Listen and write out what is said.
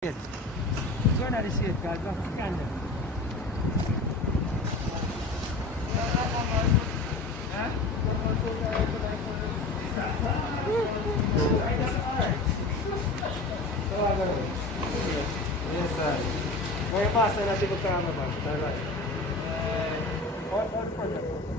Journalist galiba. Kendi. Yes, sir. May pasa natin magkama ba? All for that.